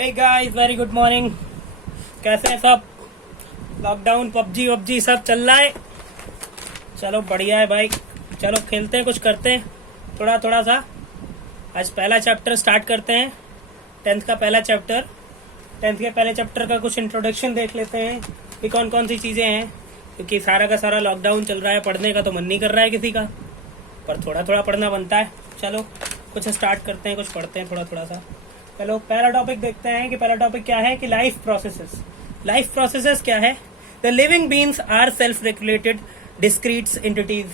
हे guys, very good morning. कैसे हैं सब? लॉकडाउन पबजी वबजी सब चल रहा है। चलो बढ़िया है भाई। चलो खेलते हैं, कुछ करते हैं थोड़ा थोड़ा सा। आज पहला चैप्टर स्टार्ट करते हैं, 10th का पहला चैप्टर। 10th के पहले चैप्टर का कुछ इंट्रोडक्शन देख लेते हैं कि कौन कौन सी चीज़ें हैं, क्योंकि सारा का सारा लॉकडाउन चल रहा है। पढ़ने का तो मन नहीं कर रहा है किसी का, पर थोड़ा थोड़ा पढ़ना बनता है। चलो कुछ स्टार्ट करते हैं, कुछ पढ़ते हैं थोड़ा थोड़ा सा। चलो पहला टॉपिक देखते हैं कि पहला टॉपिक क्या है कि लाइफ प्रोसेसेस। लाइफ प्रोसेसेस क्या है? The living beings are self regulated discrete entities.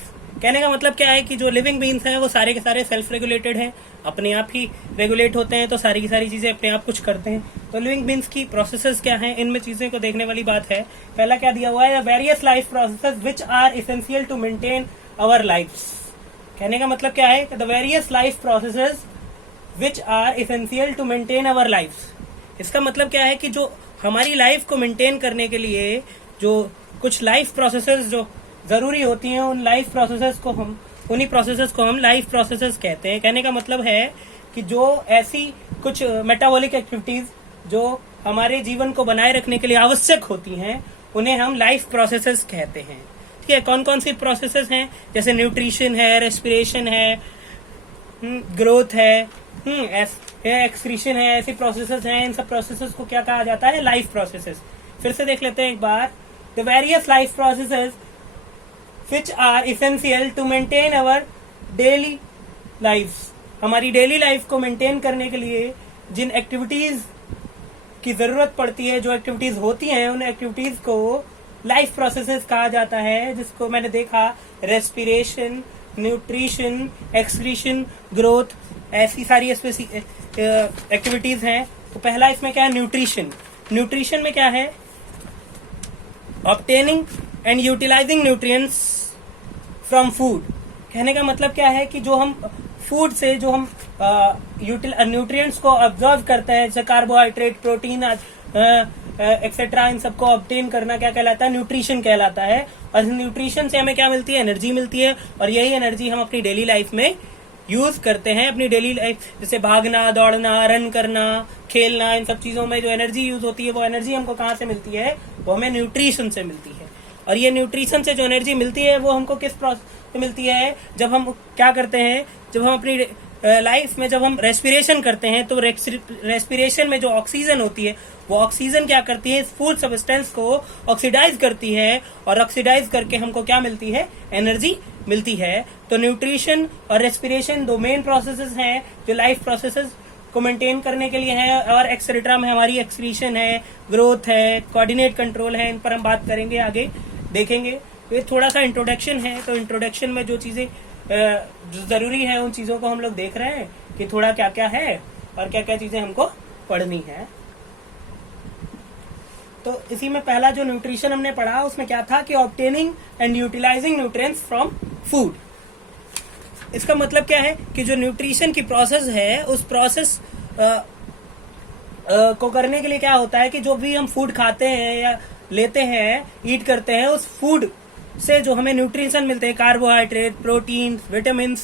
कहने का मतलब क्या है कि जो लिविंग बीइंग्स हैं वो सारे के सारे सेल्फ रेगुलेटेड हैं, अपने आप ही रेगुलेट होते हैं, तो सारी की सारी चीजें अपने आप कुछ करते हैं। तो लिविंग बीइंग्स की प्रोसेसेस क्या हैं, इनमें चीजें को देखने वाली बात है। पहला क्या दिया हुआ है? Various life processes which are essential to maintain our lifes. कहने का मतलब क्या है? The various life processes which are essential to maintain our life. इसका मतलब क्या है कि जो हमारी लाइफ को मेंटेन करने के लिए जो कुछ लाइफ प्रोसेसेस जो जरूरी होती हैं, उन लाइफ प्रोसेसेस को हम उन्हीं प्रोसेसेस को हम लाइफ प्रोसेसेस कहते हैं। कहने का मतलब है कि जो ऐसी कुछ मेटाबॉलिक एक्टिविटीज जो हमारे जीवन को बनाए रखने के लिए आवश्यक होती हैं, उन्हें हम लाइफ प्रोसेसेस कहते हैं। ठीक है, कौन कौन सी प्रोसेसेस हैं? जैसे न्यूट्रिशन है, रेस्पिरेशन है, ग्रोथ है, एक्सक्रीशन है, ऐसी प्रोसेसेस हैं। इन सब प्रोसेसेस को क्या कहा जाता है? Life processes. फिर से देख लेते हैं एक बार। The various life processes which are essential to maintain our daily life. हमारी डेली लाइफ को मेंटेन करने के लिए जिन एक्टिविटीज की जरूरत पड़ती है, जो एक्टिविटीज होती हैं, उन एक्टिविटीज को लाइफ प्रोसेसेस कहा जाता है, जिसको मैंने देखा रेस्पिरेशन, न्यूट्रिशन, एक्सक्रीशन, ग्रोथ, ऐसी सारी एक्टिविटीज हैं। तो पहला इसमें क्या है? न्यूट्रिशन। न्यूट्रिशन में क्या है? Obtaining and utilising nutrients from food. कहने का मतलब क्या है कि जो हम फूड से जो हम न्यूट्रिएंट्स को ऑब्जर्व करते हैं, जैसे कार्बोहाइड्रेट, प्रोटीन एक्सेट्रा, इन सबको ऑब्टेन करना क्या कहलाता है? न्यूट्रिशन कहलाता है। और न्यूट्रिशन से हमें क्या मिलती है? एनर्जी मिलती है। और यही एनर्जी हम अपनी डेली लाइफ में यूज करते हैं। अपनी डेली लाइफ जैसे भागना, दौड़ना, रन करना, खेलना, इन सब चीजों में जो एनर्जी यूज होती है, वो एनर्जी हमको कहाँ से मिलती है? वो हमें न्यूट्रिशन से मिलती है। और ये न्यूट्रिशन से जो एनर्जी मिलती है वो हमको किस प्रोसेस से मिलती है? जब हम क्या करते हैं, जब हम अपनी लाइफ में जब हम रेस्पिरेशन करते हैं, तो रेस्पिरेशन में जो ऑक्सीजन होती है, वो ऑक्सीजन क्या करती है? इस फूड सब्सटेंस को ऑक्सीडाइज करती है, और ऑक्सीडाइज करके हमको क्या मिलती है? एनर्जी मिलती है। तो न्यूट्रिशन और रेस्पिरेशन दो मेन प्रोसेसेस हैं जो लाइफ प्रोसेसेस को मेंटेन करने के लिए है। और एक्सेट्रा में हमारी एक्सक्रीशन है, ग्रोथ है, कोऑर्डिनेट कंट्रोल है। इन पर हम बात करेंगे, आगे देखेंगे। तो ये थोड़ा सा इंट्रोडक्शन है। तो इंट्रोडक्शन में जो चीजें जो जरूरी है, उन चीजों को हम लोग देख रहे हैं कि थोड़ा क्या क्या है और क्या क्या चीजें हमको पढ़नी है। तो इसी में पहला जो न्यूट्रिशन हमने पढ़ा, उसमें क्या था कि obtaining and utilising nutrients from food. इसका मतलब क्या है कि जो न्यूट्रिशन की प्रोसेस है, उस प्रोसेस को करने के लिए क्या होता है कि जो भी हम फूड खाते हैं या लेते हैं, ईट करते हैं, उस फूड से जो हमें न्यूट्रिशन मिलते हैं, कार्बोहाइड्रेट, प्रोटीन, विटामिन,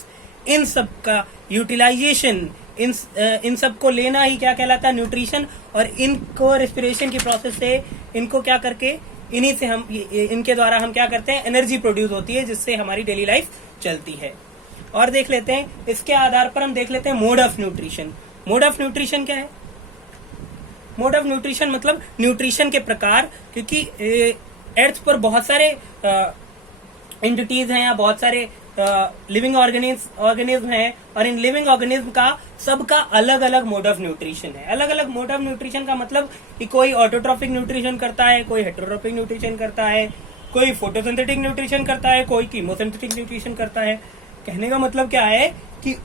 इन सब का यूटिलाइजेशन, इन सब को लेना ही क्या कहलाता है? न्यूट्रिशन। और इनको रेस्पिरेशन की प्रोसेस से इनको क्या करके, इन्हीं से हम, इनके द्वारा हम क्या करते हैं? एनर्जी प्रोड्यूस होती है, जिससे हमारी डेली लाइफ चलती है। और देख लेते हैं, इसके आधार पर हम देख लेते हैं mode of nutrition. Mode of nutrition क्या है? मोड ऑफ न्यूट्रिशन मतलब न्यूट्रिशन के प्रकार, क्योंकि अर्थ पर बहुत सारे एंटिटीज हैं या बहुत सारे लिविंग ऑर्गेनिज्म हैं, और इन लिविंग ऑर्गेनिज्म का सबका अलग अलग मोड ऑफ न्यूट्रिशन है। अलग अलग मोड ऑफ न्यूट्रिशन का मतलब कि कोई ऑटोट्रॉफिक न्यूट्रिशन करता है, कोई हेटेरोट्रॉफिक न्यूट्रिशन करता है, कोई फोटोसिंथेटिक न्यूट्रिशन करता है, कोई कीमोसिंथेटिक न्यूट्रिशन करता है। कहने का मतलब क्या है कि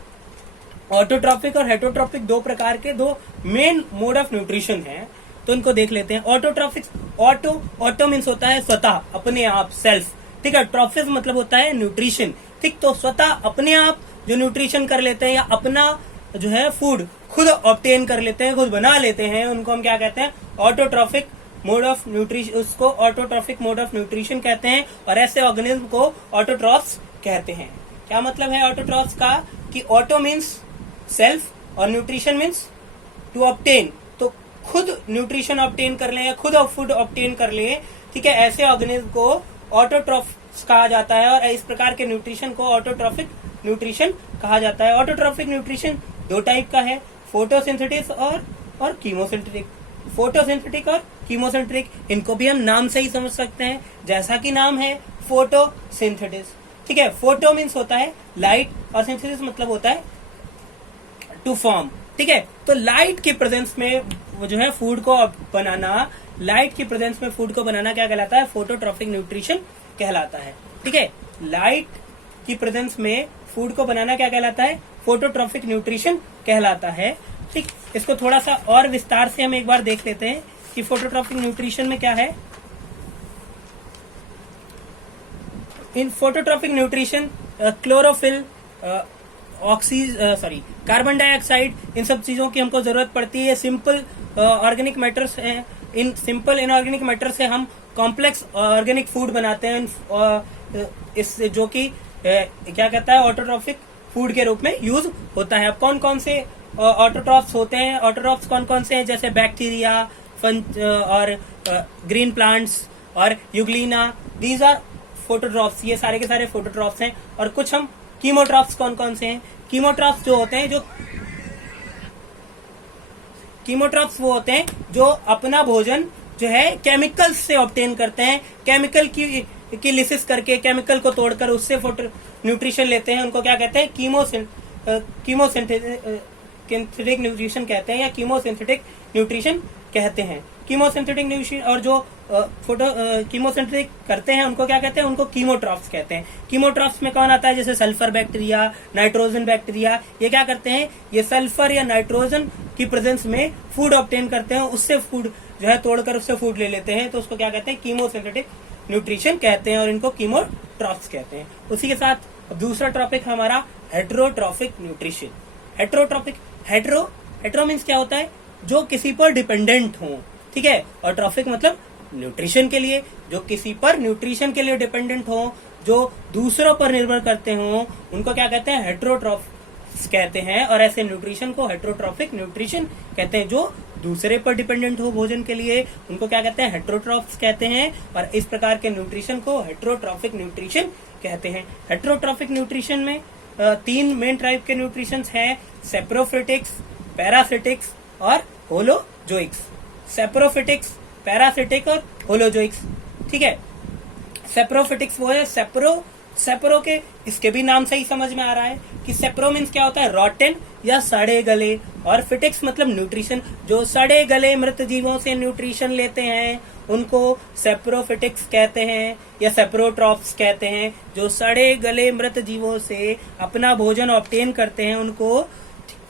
ऑटोट्रॉफिक और हेटेरोट्रॉफिक दो प्रकार के दो मेन मोड ऑफ न्यूट्रिशन हैं। तो इनको देख लेते हैं। ऑटोट्रॉफिक, ऑटो मीन्स होता है स्वतः, अपने आप, सेल्फ। ठीक है। ट्रॉफिक मतलब होता है न्यूट्रिशन। ठीक, तो स्वतः अपने आप जो न्यूट्रिशन कर लेते हैं या अपना जो है फूड खुद ऑब्टेन कर लेते हैं, खुद बना लेते हैं, उनको हम क्या कहते हैं? Autotrophic mode of nutrition. उसको ऑटोट्रॉफिक मोड ऑफ न्यूट्रिशन कहते हैं। और ऐसे ऑर्गेनिज्म को ऑटोट्रॉफ्स कहते हैं। क्या मतलब है ऑटोट्रॉफ्स का? कि ऑटो मीन्स सेल्फ और न्यूट्रिशन मीन्स टू ऑब्टेन। तो खुद न्यूट्रिशन ऑब्टेन कर लें या खुद फूड ऑब्टेन कर लें, ठीक है, ऐसे ऑर्गेनिज्म को ऑटोट्रॉफ्स कहा जाता है। और इस प्रकार के न्यूट्रिशन को ऑटोट्रॉफिक न्यूट्रिशन कहा जाता है। ऑटोट्रॉफिक न्यूट्रिशन दो टाइप का है, फोटोसिंथेटिक और कीमोसिंथेटिक। फोटोसिंथेटिक और कीमोसिंथेटिक, इनको भी हम नाम से ही समझ सकते हैं, जैसा कि नाम है फोटोसिंथेसिस, ठीक है। फोटो मीन्स होता है लाइट और सिंथेसिस मतलब होता है टू फॉर्म, ठीक है। तो लाइट की प्रेजेंस में वो जो है फूड को बनाना, लाइट की प्रेजेंस में फूड को बनाना क्या कहलाता है? फोटोट्रॉफिक न्यूट्रिशन कहलाता है, ठीक है। लाइट की प्रेजेंस में फूड को बनाना क्या कहलाता है? फोटोट्रॉफिक न्यूट्रिशन कहलाता है, ठीक। इसको थोड़ा सा और विस्तार से हम एक बार देख लेते हैं कि फोटोट्रॉफिक न्यूट्रिशन में क्या है। In phototrophic nutrition chlorophyll, carbon dioxide, इन सब चीजों की हमको जरूरत पड़ती है। सिंपल ऑर्गेनिक मैटर्स हैं, इन सिंपल इनऑर्गेनिक मैटर से हम कॉम्प्लेक्स ऑर्गेनिक फूड बनाते हैं, इस जो कि क्या कहता है? ऑटोट्रॉफिक फूड के रूप में यूज होता है। अब कौन कौन से ऑटोट्रॉफ्स होते हैं? ऑटोट्रॉफ्स कौन कौन से हैं? जैसे बैक्टीरिया, फंज और ग्रीन प्लांट्स और यूग्लिना, दीज आर फोटोट्रॉफ्स। ये सारे के सारे फोटोट्रॉफ्स हैं। और कुछ हम कीमोट्रॉफ्स कौन कौन से हैं? कीमोट्रॉफ्स जो होते हैं, जो कीमोट्रॉफ्स वो होते हैं जो अपना भोजन जो है केमिकल्स से ऑब्टेन करते हैं, केमिकल की लिसिस करके, केमिकल को तोड़कर उससे फोटो न्यूट्रिशन लेते हैं। उनको क्या कहते हैं? कीमोसिंथेटिक न्यूट्रिशन कहते हैं या कीमोसिंथेटिक न्यूट्रिशन कहते हैं। कीमोसिंथेटिक न्यूट्रिशन, और जो कीमोसिंथेटिक करते हैं उनको क्या कहते हैं? उनको कीमोट्रॉफ्स कहते हैं। कीमोट्रॉफ्स में कौन आता है? जैसे सल्फर बैक्टीरिया, नाइट्रोजन बैक्टीरिया। ये क्या करते हैं? ये सल्फर या नाइट्रोजन की प्रेजेंस में फूड ऑब्टेन करते हैं, उससे फूड जो है तोड़कर उससे फूड ले लेते हैं, तो उसको क्या कहते हैं? कीमोसिंथेटिक न्यूट्रिशन कहते हैं, और इनको कीमोट्रॉफ्स कहते हैं। उसी के साथ दूसरा टॉपिक हमारा हेट्रोट्रॉफिक न्यूट्रिशन। हेट्रो मीन्स क्या होता है? जो किसी पर डिपेंडेंट हो, ठीक है। और ट्रॉफिक मतलब न्यूट्रिशन के लिए, जो किसी पर न्यूट्रिशन के लिए डिपेंडेंट हो, जो दूसरों पर निर्भर करते हो, उनको क्या कहते हैं? हेट्रोट्रॉफ्स कहते हैं। और ऐसे न्यूट्रिशन को हेट्रोट्रॉफिक न्यूट्रिशन कहते हैं। जो दूसरे पर डिपेंडेंट हो भोजन के लिए, उनको क्या कहते हैं? हेट्रोट्रॉफ्स कहते हैं। और इस प्रकार के न्यूट्रिशन को हेट्रोट्रॉफिक न्यूट्रिशन कहते हैं। हेट्रोट्रॉफिक न्यूट्रिशन में तीन मेन टाइप के न्यूट्रिशन हैं, सेप्रोफिटिक्स, पैरासिटिक्स और होलोजोइक्स। सेप्रोफिटिक्स, पैरासिटिक और होलोजोइक्स, ठीक है। सेप्रोफिटिक्स वो है सेप्रो के, इसके भी नाम से ही समझ में आ रहा है कि सेप्रो मीन्स क्या होता है? रॉटन या सड़े गले, और फिटिक्स मतलब न्यूट्रिशन। जो सड़े गले मृत जीवों से न्यूट्रिशन लेते हैं उनको सेप्रोफिटिक्स कहते हैं या सेप्रोट्रॉफ्स कहते हैं। जो सड़े गले मृत जीवों से अपना भोजन ऑब्टेन करते हैं उनको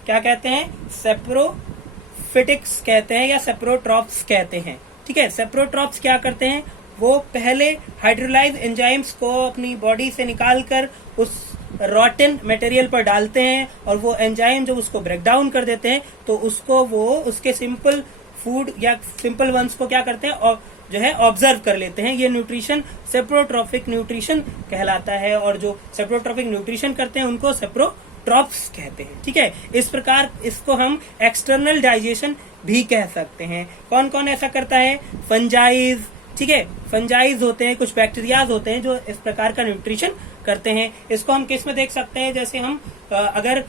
क्या कहते हैं? सेप्रोफिटिक्स कहते हैं या सेप्रोट्रॉफ्स कहते हैं, ठीक है। सेप्रोट्रॉफ्स क्या करते हैं? वो पहले हाइड्रोलाइज एंजाइम्स को अपनी बॉडी से निकालकर उस रॉटन मटेरियल पर डालते हैं, और वो एंजाइम जब उसको ब्रेक डाउन कर देते हैं तो उसको वो उसके सिंपल फूड या सिंपल वंस को क्या करते हैं? और जो है ऑब्जर्व कर लेते हैं। ये न्यूट्रिशन सेप्रोट्रॉफिक न्यूट्रिशन कहलाता है। और जो सेप्रोट्रॉफिक न्यूट्रिशन करते हैं उनको सेप्रोट्रॉफ्स कहते हैं, ठीक है। इस प्रकार इसको हम एक्सटर्नल डाइजेशन भी कह सकते हैं। कौन कौन ऐसा करता है? फंजाइज, ठीक है। फंजाइज होते हैं, कुछ बैक्टीरियाज होते हैं जो इस प्रकार का न्यूट्रिशन करते हैं। इसको हम किस में देख सकते हैं? जैसे हम अगर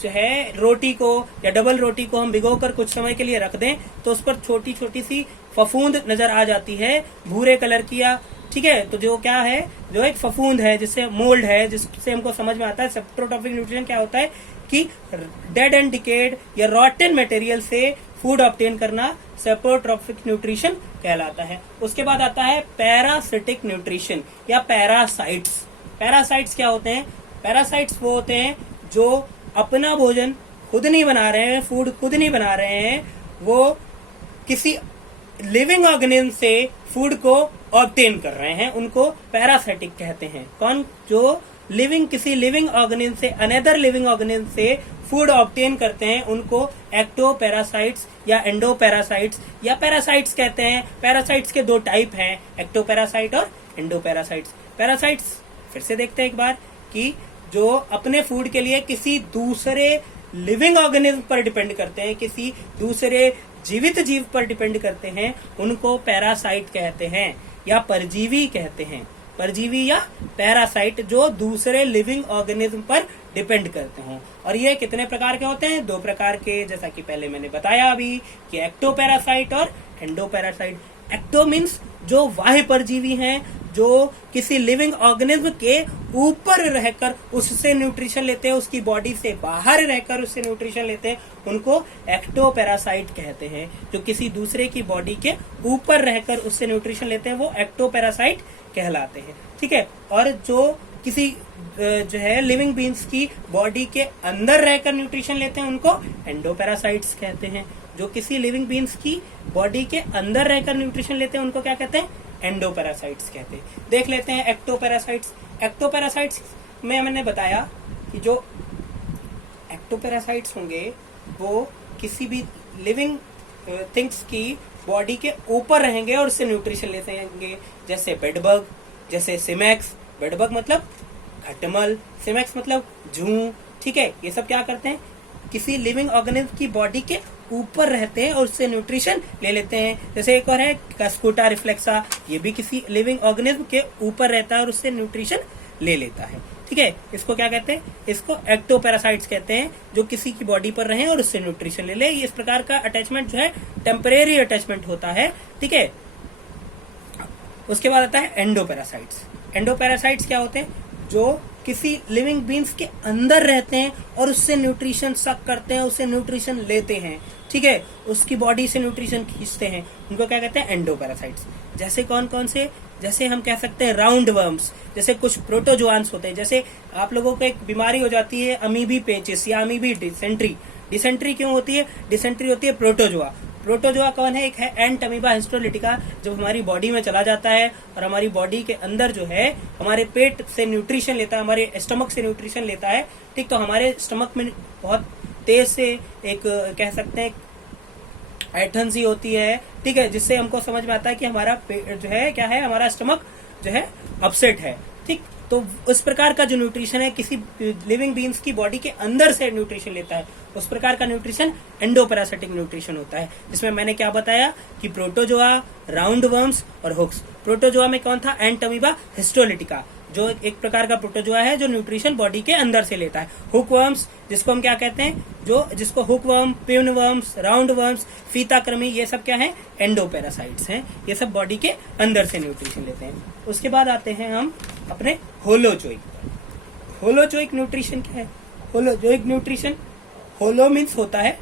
जो है रोटी को या डबल रोटी को हम भिगोकर कुछ समय के लिए रख दें तो उस पर छोटी छोटी सी फफूंद नजर आ जाती है, भूरे कलर की, या ठीक है। तो जो क्या है? जो एक फफूंद है, जिससे मोल्ड है, जिससे हमको समझ में आता है सेप्रोट्रॉफिक न्यूट्रिशन क्या होता है कि डेड एंड डिकेड या रॉटन मटेरियल से फूड ऑब्टेन करना सेप्रोट्रॉफिक न्यूट्रिशन कहलाता है। उसके बाद आता है पैरासिटिक न्यूट्रिशन या पैरासाइट्स। पैरासाइट्स क्या होते हैं? पैरासाइट्स वो होते हैं जो अपना भोजन खुद नहीं बना रहे हैं, फूड खुद नहीं बना रहे हैं, वो किसी लिविंग ऑर्गेनिज्म से फूड को ऑब्टेन कर रहे हैं, उनको पैरासाइटिक कहते हैं। कौन? जो किसी लिविंग ऑर्गेनिज्म से अनदर लिविंग ऑर्गेनिज्म से फूड ऑब्टेन करते हैं उनको एक्टोपैरासाइट्स या एंडोपैरासाइट्स या पैरासाइट्स कहते हैं। पैरासाइट्स के दो टाइप हैं, एक्टोपैरासाइट और एंडोपैरासाइट्स। पैरासाइट्स फिर से देखते हैं एक बार कि जो अपने फूड के लिए किसी दूसरे लिविंग ऑर्गेनिज्म पर डिपेंड करते हैं, किसी दूसरे जीवित जीव पर डिपेंड करते हैं उनको पैरासाइट कहते हैं या परजीवी कहते हैं। परजीवी या पैरासाइट जो दूसरे लिविंग ऑर्गेनिज्म पर डिपेंड करते हों। और ये कितने प्रकार के होते हैं? 2 प्रकार के, जैसा कि पहले मैंने बताया अभी कि एक्टोपैरासाइट और एंडोपैरासाइट। एक्टो मीन्स जो बाह्य परजीवी हैं, जो किसी लिविंग ऑर्गेनिज्म के ऊपर रहकर उससे न्यूट्रिशन लेते हैं, उसकी बॉडी से बाहर रहकर उससे न्यूट्रिशन लेते हैं, उनको एक्टोपैरासाइट कहते हैं। जो किसी दूसरे की बॉडी के ऊपर रहकर उससे न्यूट्रिशन लेते हैं वो एक्टोपैरासाइट कहलाते हैं। ठीक है। और जो किसी जो है लिविंग बींग्स की बॉडी के अंदर रहकर न्यूट्रिशन लेते हैं उनको एंडोपैरासाइट्स कहते हैं। जो किसी लिविंग बींग्स की बॉडी के अंदर रहकर न्यूट्रिशन लेते हैं उनको क्या कहते हैं? एंडोपैरासाइट्स कहते हैं। देख लेते हैं एक्टोपैरासाइट्स। एक्टोपैरासाइट्स में मैंने बताया कि जो एक्टोपैरासाइट्स होंगे वो किसी भी लिविंग थिंग्स की बॉडी के ऊपर रहेंगे और उससे न्यूट्रिशन लेते रहेंगे, जैसे बेडबग, जैसे सिमेक्स। बेडबग मतलब खटमल, सिमेक्स मतलब जूं। ठीक है। ये सब क्या करते हैं? किसी लिविंग ऑर्गेनिज्म की बॉडी के ऊपर रहते हैं और उससे न्यूट्रिशन ले लेते हैं। जैसे एक और है कस्कुटा रिफ्लेक्सा, ये भी किसी लिविंग ऑर्गेनिज्म के ऊपर रहता है और उससे न्यूट्रिशन ले लेता है। ठीक है। इसको क्या कहते हैं? इसको एक्टोपैरासाइट्स कहते हैं, जो किसी की बॉडी पर रहे और उससे न्यूट्रिशन ले ले। इस प्रकार का अटैचमेंट जो है टेम्परेरी अटैचमेंट होता है। ठीक है। उसके बाद आता है एंडोपैरासाइट्स। एंडोपैरासाइट्स क्या होते हैं? जो किसी लिविंग बींग्स के अंदर रहते हैं और उससे न्यूट्रिशन सक करते हैं, उससे न्यूट्रिशन लेते हैं। ठीक है। उसकी बॉडी से न्यूट्रिशन खींचते हैं, उनको क्या कहते हैं? एंडोपैरासाइट्स। जैसे कौन कौन से? जैसे हम कह सकते हैं राउंड वर्म्स, जैसे कुछ प्रोटोजोआन्स होते हैं। जैसे आप लोगों को एक बीमारी हो जाती है अमीबी पेचिस या अमीबी डिसेंट्री। डिसेंट्री क्यों होती है? डिसेंट्री होती है प्रोटोजोआ। प्रोटोजोआ कौन है? एक है एंट अमीबा हिस्टोलिटिका। जब हमारी बॉडी में चला जाता है और हमारी बॉडी के अंदर जो है हमारे पेट से न्यूट्रिशन लेता है, हमारे स्टमक से न्यूट्रिशन लेता है। ठीक। तो हमारे स्टमक में बहुत तेज से एक कह सकते हैं ऐठन सी होती है। ठीक है। जिससे हमको समझ में आता है कि हमारा पेट जो है क्या है, हमारा स्टमक जो है अपसेट है। ठीक। तो उस प्रकार का जो न्यूट्रिशन है किसी लिविंग बींग्स की बॉडी के अंदर से न्यूट्रिशन लेता है, उस प्रकार का न्यूट्रिशन एंडोपैरासिटिक न्यूट्रिशन होता है। जिसमें मैंने क्या बताया कि प्रोटोजोआ, राउंड वर्म्स और हुक्स। प्रोटोजोआ में कौन था? एंट अमीबा हिस्टोलिटिका, जो एक प्रकार का प्रोटोजोआ है जो न्यूट्रिशन बॉडी के अंदर से लेता है। हुक वर्म्स, जिसको हम क्या कहते हैं? जिसको hookworm, pinworms, roundworms, फीताकृमि, ये सब क्या है? एंडोपैरासाइट्स हैं। ये सब बॉडी के अंदर से न्यूट्रिशन लेते हैं। उसके बाद आते हैं हम अपने होलोजोइक पर। होलोजोइक न्यूट्रिशन क्या है? होलोजोइक न्यूट्रिशन, होलो मीन्स होता है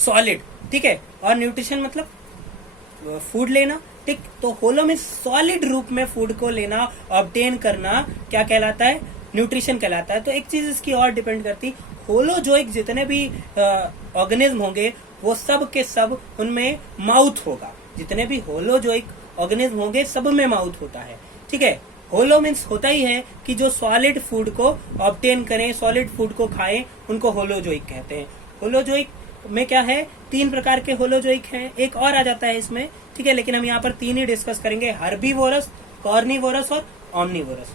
सॉलिड। ठीक है। और न्यूट्रिशन मतलब फूड लेना। ठीक। तो होलो में सॉलिड रूप में फूड को लेना, ऑब्टेन करना क्या कहलाता है? न्यूट्रिशन कहलाता है। तो एक चीज इसकी और डिपेंड करती, होलोजोइक जितने भी ऑर्गेनिज्म होंगे वो सब के सब उनमें माउथ होगा। जितने भी होलोजोइक ऑर्गेनिज्म होंगे सब में माउथ होता है। ठीक है। होलो मीन्स होता ही है कि जो सॉलिड फूड को ऑब्टेन करें, सॉलिड फूड को खाएं, उनको होलोजोइक कहते हैं। होलोजोइक में क्या है? 3 प्रकार के होलोजोइक हैं। एक और आ जाता है इसमें। ठीक है। लेकिन हम यहाँ पर 3 ही डिस्कस करेंगे, हर्बीवोरस, कॉर्निवोरस और ओमनीवोरस।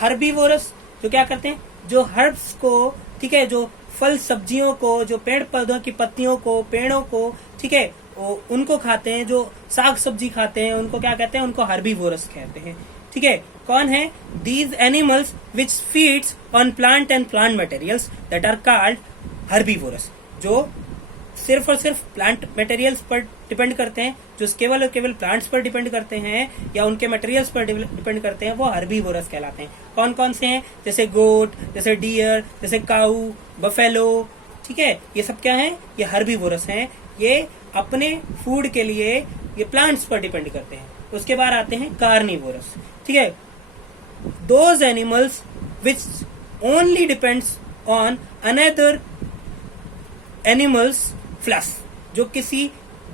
हर्बीवोरस जो क्या करते हैं? जो हर्ब्स को, ठीक है, जो फल सब्जियों को, जो पेड़ पौधों की पत्तियों को, पेड़ों को, ठीक है, उनको खाते हैं। जो साग सब्जी खाते हैं उनको क्या कहते हैं? उनको हर्बीवोरस कहते हैं। ठीक है। कौन है? These animals which feeds on plant and plant materials that are called herbivorous. जो सिर्फ और सिर्फ प्लांट मटेरियल्स पर डिपेंड करते हैं, जो केवल और केवल प्लांट्स पर डिपेंड करते हैं या उनके मटेरियल्स पर डिपेंड करते हैं, वो हर्बीवोरस कहलाते हैं। कौन कौन से हैं? जैसे गोट, जैसे डियर, जैसे काऊ, बफेलो। ठीक है। ये सब क्या है? ये हर्बीवोरस हैं। ये अपने फूड के लिए ये प्लांट्स पर डिपेंड करते हैं। उसके बाद आते हैं कार्निवोरस। ठीक है। Those animals which only depends on another animals flush, जो किसी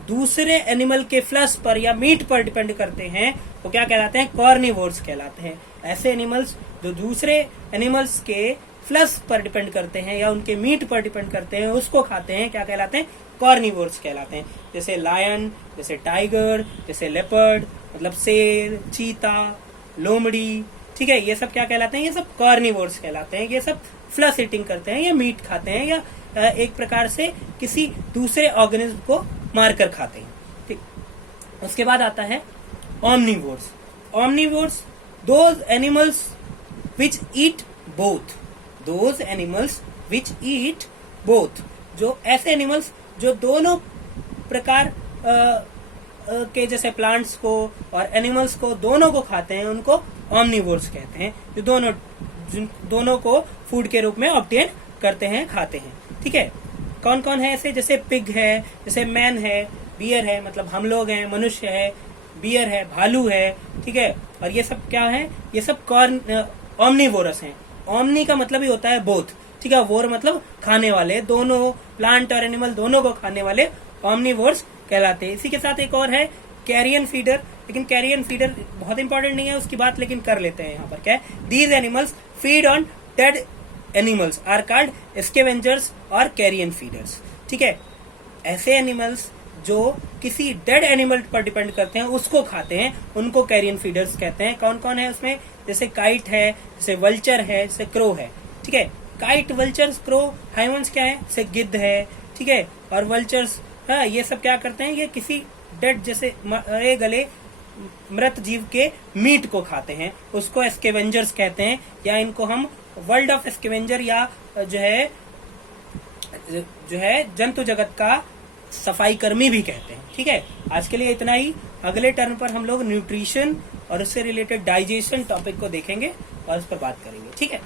दूसरे एनिमल के फ्लश पर या मीट पर डिपेंड करते हैं, वो क्या कहलाते हैं? कॉर्निवोर्स कहलाते हैं। ऐसे एनिमल्स जो दूसरे एनिमल्स के फ्लश पर डिपेंड करते हैं या उनके मीट पर डिपेंड करते हैं, उसको खाते हैं, क्या कहलाते हैं? कॉर्निवोर्स कहलाते हैं। जैसे लायन, जैसे टाइगर, जैसे लेपर्ड मतलब शेर, चीता, लोमड़ी। ठीक है। ये सब क्या कहलाते हैं? ये सब कॉर्निवोर्स कहलाते हैं। ये सब फ्लश ईटिंग करते हैं या मीट खाते हैं या एक प्रकार से किसी दूसरे ऑर्गेनिज्म को मारकर खाते हैं। ठीक, उसके बाद आता है omnivores। omnivores, those animals which eat both, those animals which eat both, जो ऐसे एनिमल्स जो दोनों प्रकार के जैसे प्लांट्स को और एनिमल्स को दोनों को खाते हैं, उनको omnivores कहते हैं, जो दोनों को फूड के रूप में ऑब्टेन करते हैं, खाते हैं। ठीक है, कौन कौन है ऐसे? जैसे पिग है, जैसे मैन है, बियर है, मतलब हम लोग हैं, मनुष्य है, बियर है, भालू है। ठीक है, और ये सब क्या है? ये सब omnivorous हैं। omni का मतलब ही होता है बोथ। ठीक है, वोर मतलब खाने वाले, दोनों प्लांट और एनिमल दोनों को खाने वाले omnivores कहलाते हैं। इसी के साथ एक और है कैरियन फीडर, लेकिन कैरियन फीडर बहुत इंपॉर्टेंट नहीं है उसकी बात, लेकिन कर लेते हैं यहाँ पर। क्या है? These animals feed on dead animals are called scavengers और कैरियन फीडर्स। ठीक है, ऐसे एनिमल्स जो किसी डेड एनिमल पर डिपेंड करते हैं उसको खाते हैं, उनको कैरियन फीडर्स कहते हैं। कौन कौन है उसमें? जैसे काइट है, जैसे वल्चर है, जैसे क्रो है। ठीक है, काइट, वल्चर्स, क्रो, हाइवंस क्या है? जैसे गिद्ध है। ठीक है, और वल्चर्स, हाँ, ये सब क्या करते हैं? ये किसी डेड जैसे मरे गले मृत जीव के मीट को खाते हैं, उसको स्कैवेंजर्स कहते हैं, या इनको हम वर्ल्ड ऑफ स्कैवेंजर या जो है जंतु जगत का सफाई कर्मी भी कहते हैं। ठीक है, आज के लिए इतना ही। अगले टर्म पर हम लोग न्यूट्रिशन और उससे रिलेटेड डाइजेशन टॉपिक को देखेंगे और उस पर बात करेंगे। ठीक है।